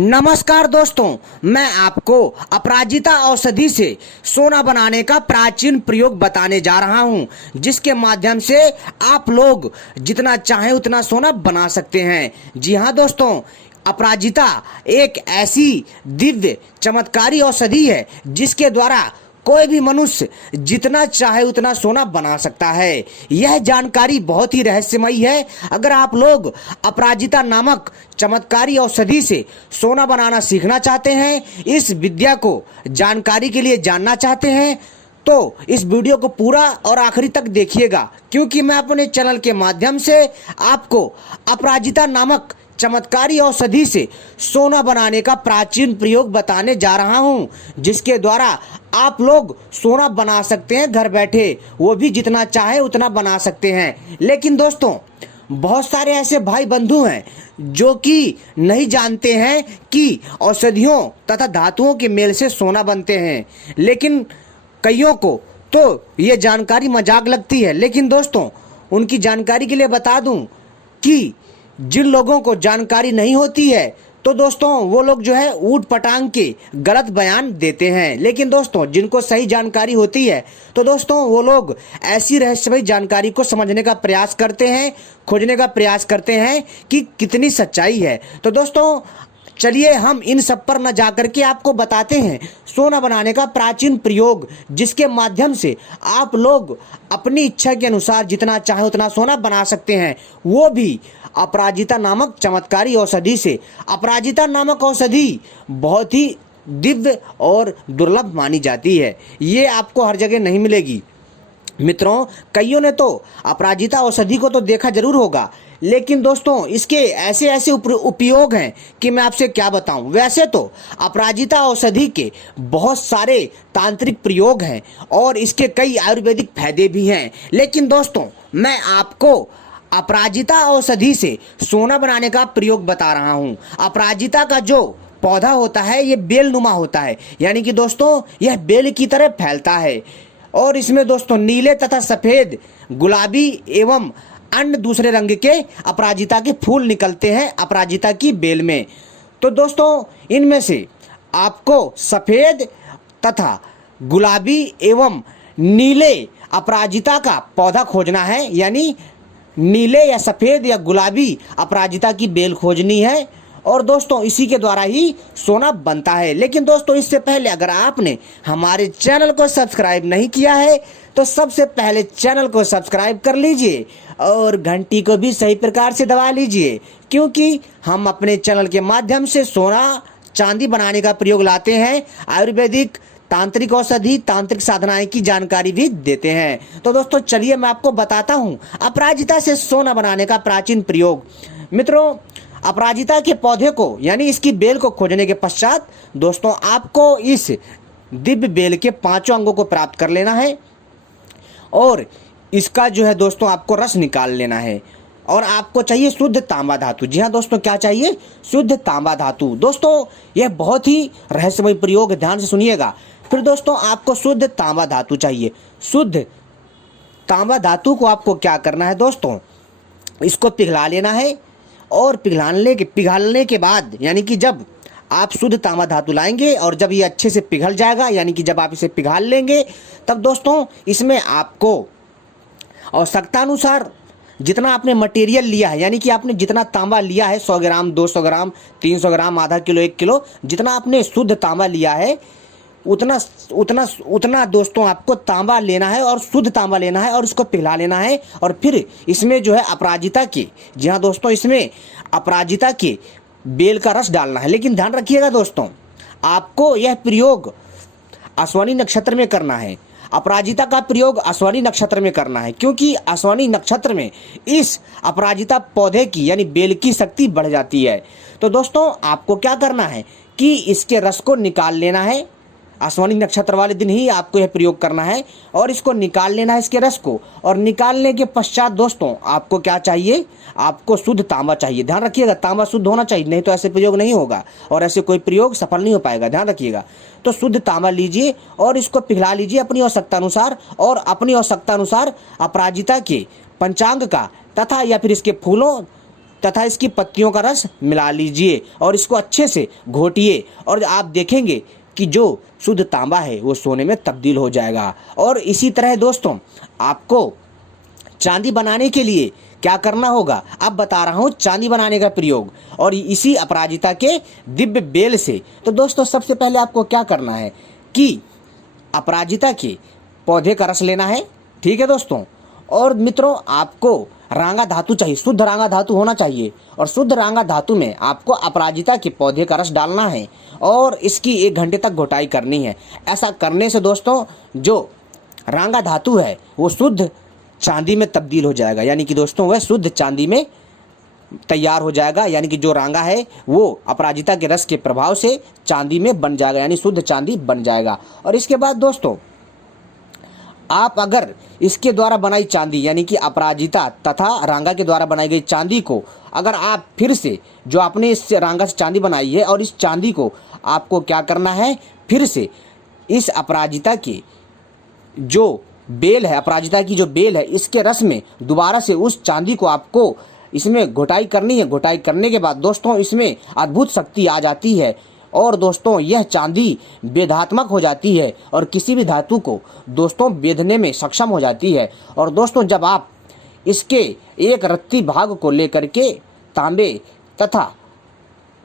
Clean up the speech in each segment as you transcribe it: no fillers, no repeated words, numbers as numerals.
नमस्कार दोस्तों, मैं आपको अपराजिता औषधि से सोना बनाने का प्राचीन प्रयोग बताने जा रहा हूं, जिसके माध्यम से आप लोग जितना चाहें उतना सोना बना सकते हैं। जी हां दोस्तों, अपराजिता एक ऐसी दिव्य चमत्कारी औषधि है जिसके द्वारा कोई भी मनुष्य जितना चाहे उतना सोना बना सकता है। यह जानकारी बहुत ही रहस्यमयी है। अगर आप लोग अपराजिता नामक चमत्कारी औषधि से सोना बनाना सीखना चाहते हैं, इस विद्या को जानकारी के लिए जानना चाहते हैं, तो इस वीडियो को पूरा और आखिरी तक देखिएगा, क्योंकि मैं अपने चैनल के माध्यम से आपको अपराजिता नामक चमत्कारी औषधि से सोना बनाने का प्राचीन प्रयोग बताने जा रहा हूं, जिसके द्वारा आप लोग सोना बना सकते हैं घर बैठे, वो भी जितना चाहे उतना बना सकते हैं। लेकिन दोस्तों, बहुत सारे ऐसे भाई बंधु हैं जो कि नहीं जानते हैं कि औषधियों तथा धातुओं के मेल से सोना बनते हैं। लेकिन कईयों को तो ये जानकारी मजाक लगती है। लेकिन दोस्तों, उनकी जानकारी के लिए बता दूं कि जिन लोगों को जानकारी नहीं होती है, तो दोस्तों वो लोग जो है ऊट पटांग के गलत बयान देते हैं। लेकिन दोस्तों, जिनको सही जानकारी होती है, तो दोस्तों वो लोग ऐसी रहस्यमयी जानकारी को समझने का प्रयास करते हैं, खोजने का प्रयास करते हैं कि कितनी सच्चाई है। तो दोस्तों चलिए हम इन सब पर न जाकर के आपको बताते हैं सोना बनाने का प्राचीन प्रयोग, जिसके माध्यम से आप लोग अपनी इच्छा के अनुसार जितना चाहे उतना सोना बना सकते हैं, वो भी अपराजिता नामक चमत्कारी औषधि से। अपराजिता नामक औषधि बहुत ही दिव्य और दुर्लभ मानी जाती है। ये आपको हर जगह नहीं मिलेगी। मित्रों, कईयों ने तो अपराजिता औषधि को तो देखा जरूर होगा, लेकिन दोस्तों इसके ऐसे ऐसे उपयोग हैं कि मैं आपसे क्या बताऊं। वैसे तो अपराजिता औषधि के बहुत सारे तांत्रिक प्रयोग हैं और इसके कई आयुर्वेदिक फायदे भी हैं। लेकिन दोस्तों, मैं आपको अपराजिता औषधि से सोना बनाने का प्रयोग बता रहा हूं। अपराजिता का जो पौधा होता है, ये बेलनुमा होता है, यानी कि दोस्तों यह बेल की तरह फैलता है। और इसमें दोस्तों नीले तथा सफेद, गुलाबी एवं अन्य दूसरे रंग के अपराजिता के फूल निकलते हैं अपराजिता की बेल में। तो दोस्तों इनमें से आपको सफेद तथा गुलाबी एवं नीले अपराजिता का पौधा खोजना है, यानी नीले या सफेद या गुलाबी अपराजिता की बेल खोजनी है, और दोस्तों इसी के द्वारा ही सोना बनता है। लेकिन दोस्तों, इससे पहले अगर आपने हमारे चैनल को सब्सक्राइब नहीं किया है, तो सबसे पहले चैनल को सब्सक्राइब कर लीजिए और घंटी को भी सही प्रकार से दबा लीजिए, क्योंकि हम अपने चैनल के माध्यम से सोना चांदी बनाने का प्रयोग लाते हैं, आयुर्वेदिक तांत्रिक औषधि, तांत्रिक साधनाएं की जानकारी भी देते हैं। तो दोस्तों चलिए मैं आपको बताता हूं अपराजिता से सोना बनाने का प्राचीन प्रयोग। मित्रों, अपराजिता के पौधे को यानी इसकी बेल को खोजने के पश्चात दोस्तों आपको इस दिव्य बेल के 5 अंगों को प्राप्त कर लेना है और इसका जो है दोस्तों आपको रस निकाल लेना है। और आपको चाहिए शुद्ध तांबा धातु। जी हाँ दोस्तों, क्या चाहिए? शुद्ध तांबा धातु। दोस्तों यह बहुत ही रहस्यमय प्रयोग है, ध्यान से सुनिएगा। फिर दोस्तों आपको शुद्ध तांबा धातु चाहिए। शुद्ध तांबा धातु को आपको क्या करना है दोस्तों, इसको पिघला लेना है। और पिघालने के बाद, यानी कि जब आप शुद्ध तांबा धातु लाएंगे और जब ये अच्छे से पिघल जाएगा, यानी कि जब आप इसे पिघाल लेंगे, तब दोस्तों इसमें आपको आवश्यकतानुसार जितना आपने मटेरियल लिया है, यानी कि आपने जितना तांबा लिया है, 100 ग्राम, 200 ग्राम, 300 ग्राम, आधा किलो, 1 किलो, जितना आपने शुद्ध तांबा लिया है, उतना दोस्तों आपको तांबा लेना है और शुद्ध तांबा लेना है और इसको पिघला लेना है। और फिर इसमें जो है अपराजिता के, जी हाँ दोस्तों, इसमें अपराजिता के बेल का रस डालना है। लेकिन ध्यान रखिएगा दोस्तों, आपको यह प्रयोग अश्विनी नक्षत्र में करना है। अपराजिता का प्रयोग अश्विनी नक्षत्र में करना है, क्योंकि अश्विनी नक्षत्र में इस अपराजिता पौधे की यानी बेल की शक्ति बढ़ जाती है। तो दोस्तों आपको क्या करना है कि इसके रस को निकाल लेना है। अश्विनी नक्षत्र वाले दिन ही आपको यह प्रयोग करना है और इसको निकाल लेना है, इसके रस को। और निकालने के पश्चात दोस्तों आपको क्या चाहिए? आपको शुद्ध तांबा चाहिए। ध्यान रखिएगा, तांबा शुद्ध होना चाहिए, नहीं तो ऐसे प्रयोग नहीं होगा और ऐसे कोई प्रयोग सफल नहीं हो पाएगा। ध्यान रखिएगा। तो शुद्ध तांबा लीजिए और इसको पिघला लीजिए अपनी आवश्यकता अनुसार। और अपनी आवश्यकता अनुसार अपराजिता के पंचांग का तथा या फिर इसके फूलों तथा इसकी पत्तियों का रस मिला लीजिए और इसको अच्छे से घोटिए और आप देखेंगे कि जो शुद्ध तांबा है वो सोने में तब्दील हो जाएगा। और इसी तरह दोस्तों आपको चांदी बनाने के लिए क्या करना होगा, अब बता रहा हूँ चांदी बनाने का प्रयोग और इसी अपराजिता के दिव्य बेल से। तो दोस्तों सबसे पहले आपको क्या करना है कि अपराजिता के पौधे का रस लेना है, ठीक है दोस्तों। और मित्रों आपको रांगा धातु चाहिए, शुद्ध रांगा धातु होना चाहिए और शुद्ध रांगा धातु में आपको अपराजिता के पौधे का रस डालना है और इसकी 1 घंटे तक घोटाई करनी है। ऐसा करने से दोस्तों जो रांगा धातु है वो शुद्ध चांदी में तब्दील हो जाएगा, यानी कि दोस्तों वह शुद्ध चांदी में तैयार हो जाएगा, यानी कि जो रांगा है वो अपराजिता के रस के प्रभाव से चांदी में बन जाएगा, यानी शुद्ध चांदी बन जाएगा। और इसके बाद दोस्तों आप अगर इसके द्वारा बनाई चांदी यानी कि अपराजिता तथा रांगा के द्वारा बनाई गई चांदी को अगर आप फिर से जो आपने इस रांगा से चांदी बनाई है और इस चांदी को आपको क्या करना है, फिर से इस अपराजिता की जो बेल है, अपराजिता की जो बेल है, इसके रस में दोबारा से उस चांदी को आपको इसमें घोटाई करनी है। घोटाई करने के बाद दोस्तों इसमें अद्भुत शक्ति आ जाती है और दोस्तों यह चांदी वेदात्मक हो जाती है और किसी भी धातु को दोस्तों वेधने में सक्षम हो जाती है। और दोस्तों जब आप इसके एक रत्ती भाग को लेकर के तांबे तथा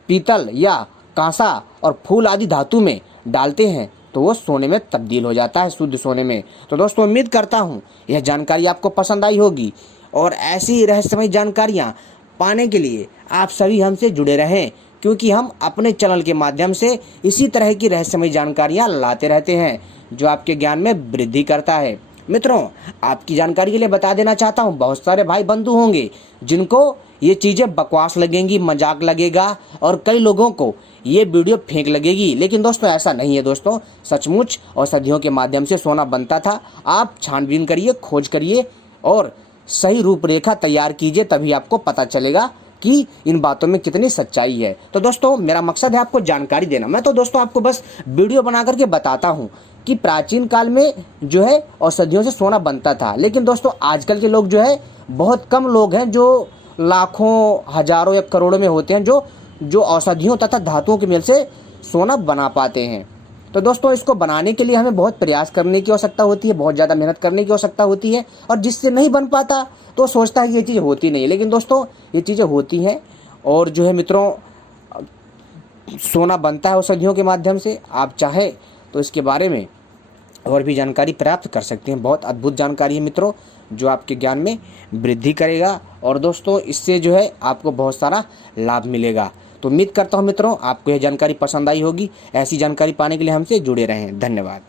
पीतल या कांसा और फूल आदि धातु में डालते हैं तो वो सोने में तब्दील हो जाता है, शुद्ध सोने में। तो दोस्तों उम्मीद करता हूँ यह जानकारी आपको पसंद आई होगी और ऐसी रहस्यमय जानकारियाँ पाने के लिए आप सभी हमसे जुड़े रहें, क्योंकि हम अपने चैनल के माध्यम से इसी तरह की रहस्यमय जानकारियाँ लाते रहते हैं जो आपके ज्ञान में वृद्धि करता है। मित्रों आपकी जानकारी के लिए बता देना चाहता हूँ, बहुत सारे भाई बंधु होंगे जिनको ये चीज़ें बकवास लगेंगी, मजाक लगेगा और कई लोगों को ये वीडियो फेंक लगेगी, लेकिन दोस्तों ऐसा नहीं है। दोस्तों सचमुच औषधियों के माध्यम से सोना बनता था। आप छानबीन करिए, खोज करिए और सही रूपरेखा तैयार कीजिए, तभी आपको पता चलेगा कि इन बातों में कितनी सच्चाई है। तो दोस्तों मेरा मकसद है आपको जानकारी देना। मैं तो दोस्तों आपको बस वीडियो बना करके बताता हूँ कि प्राचीन काल में जो है औषधियों से सोना बनता था, लेकिन दोस्तों आजकल के लोग जो है बहुत कम लोग हैं जो लाखों, हजारों या करोड़ों में होते हैं जो औषधियों तथा धातुओं के मेल से सोना बना पाते हैं। तो दोस्तों इसको बनाने के लिए हमें बहुत प्रयास करने की आवश्यकता होती है, बहुत ज़्यादा मेहनत करने की आवश्यकता होती है और जिससे नहीं बन पाता तो सोचता है कि ये चीज़ होती नहीं है, लेकिन दोस्तों ये चीज़ें होती हैं। और जो है मित्रों सोना बनता है औषधियों के माध्यम से। आप चाहे तो इसके बारे में और भी जानकारी प्राप्त कर सकते हैं। बहुत अद्भुत जानकारी है मित्रों जो आपके ज्ञान में वृद्धि करेगा और दोस्तों इससे जो है आपको बहुत सारा लाभ मिलेगा। तो उम्मीद करता हूँ मित्रों आपको यह जानकारी पसंद आई होगी। ऐसी जानकारी पाने के लिए हमसे जुड़े रहें। धन्यवाद।